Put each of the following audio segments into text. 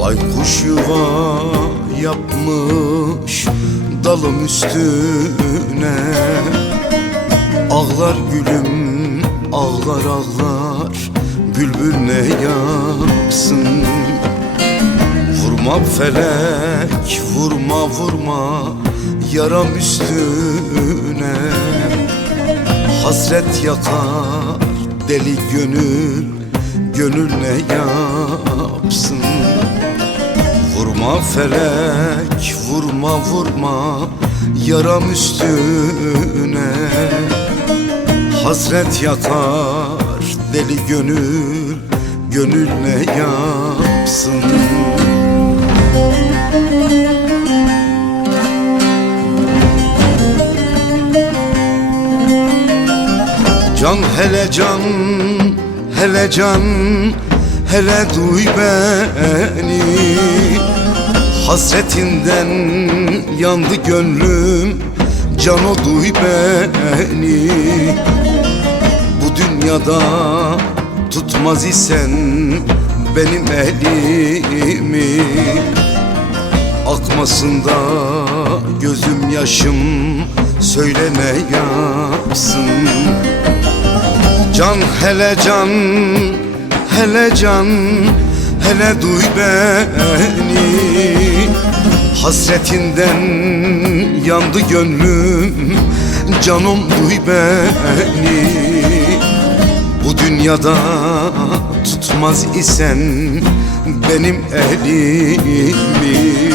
Baykuş yuva yapmış dalım üstüne. Ağlar gülüm, ağlar ağlar, bülbül ne yapsın? Vurma felek, vurma vurma yaram üstüne. Hasret yakar deli gönül, gönül ne yapsın? Vurma felek, vurma vurma yaram üstüne. Hasret yakar deli gönül, gönül ne yapsın? Can hele can, hele can, hele duy beni. Hasretinden yandı gönlüm, can o duy beni. Bu dünyada tutmaz isen benim elimi. Akmasın da gözüm yaşım, söyle ne yapsın? Can hele can, hele can, hele duy beni. Hasretinden yandı gönlüm, canım duy beni. Bu dünyada tutmaz isen benim elimi.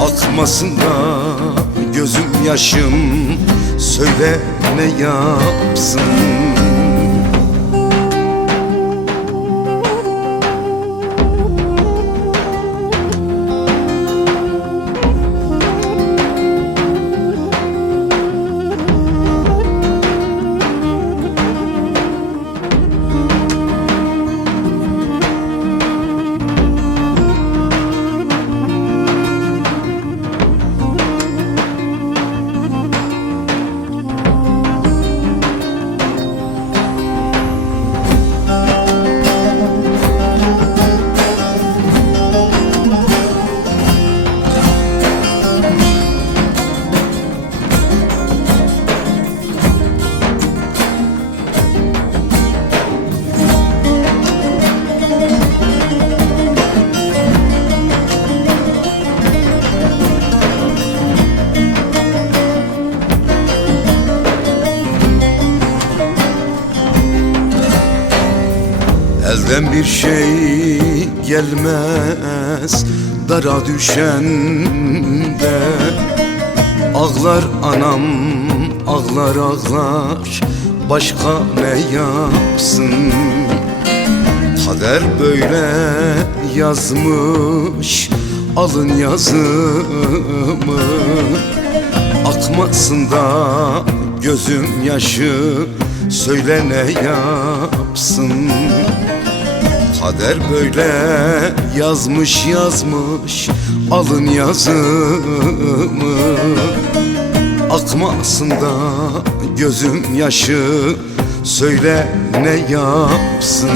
Akmasın da gözüm yaşım, söyle ne yapsın? Elden bir şey gelmez dara düşen de. Ağlar anam, ağlar ağlar, başka ne yapsın? Kader böyle yazmış alın yazımı. Akmasın da gözüm yaşı, söyle ne yapsın? Kader böyle yazmış yazmış alın yazımı. Akmasın da gözüm yaşı, söyle ne yapsın?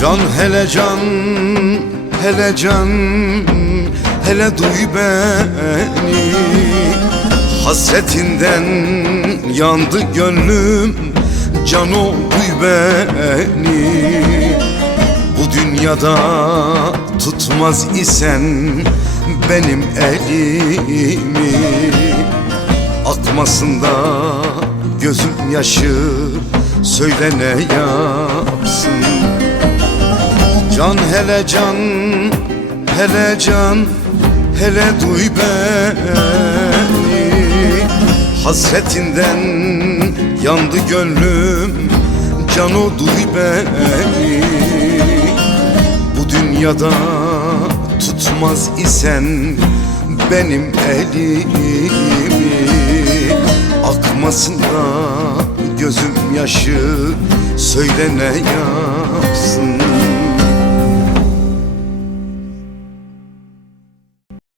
Can hele can, hele can, hele duy beni. Hasretinden yandı gönlüm, can ol duy beni. Bu dünyada tutmaz isen benim elimi, akmasın da gözüm yaşı, söyle ne yapsın. Can hele can, hele can, hele duy beni. Hasretinden yandı gönlüm, can o duy beni. Bu dünyada tutmaz isen benim elimi, akmasın da gözüm yaşı, söyle ne yapsın.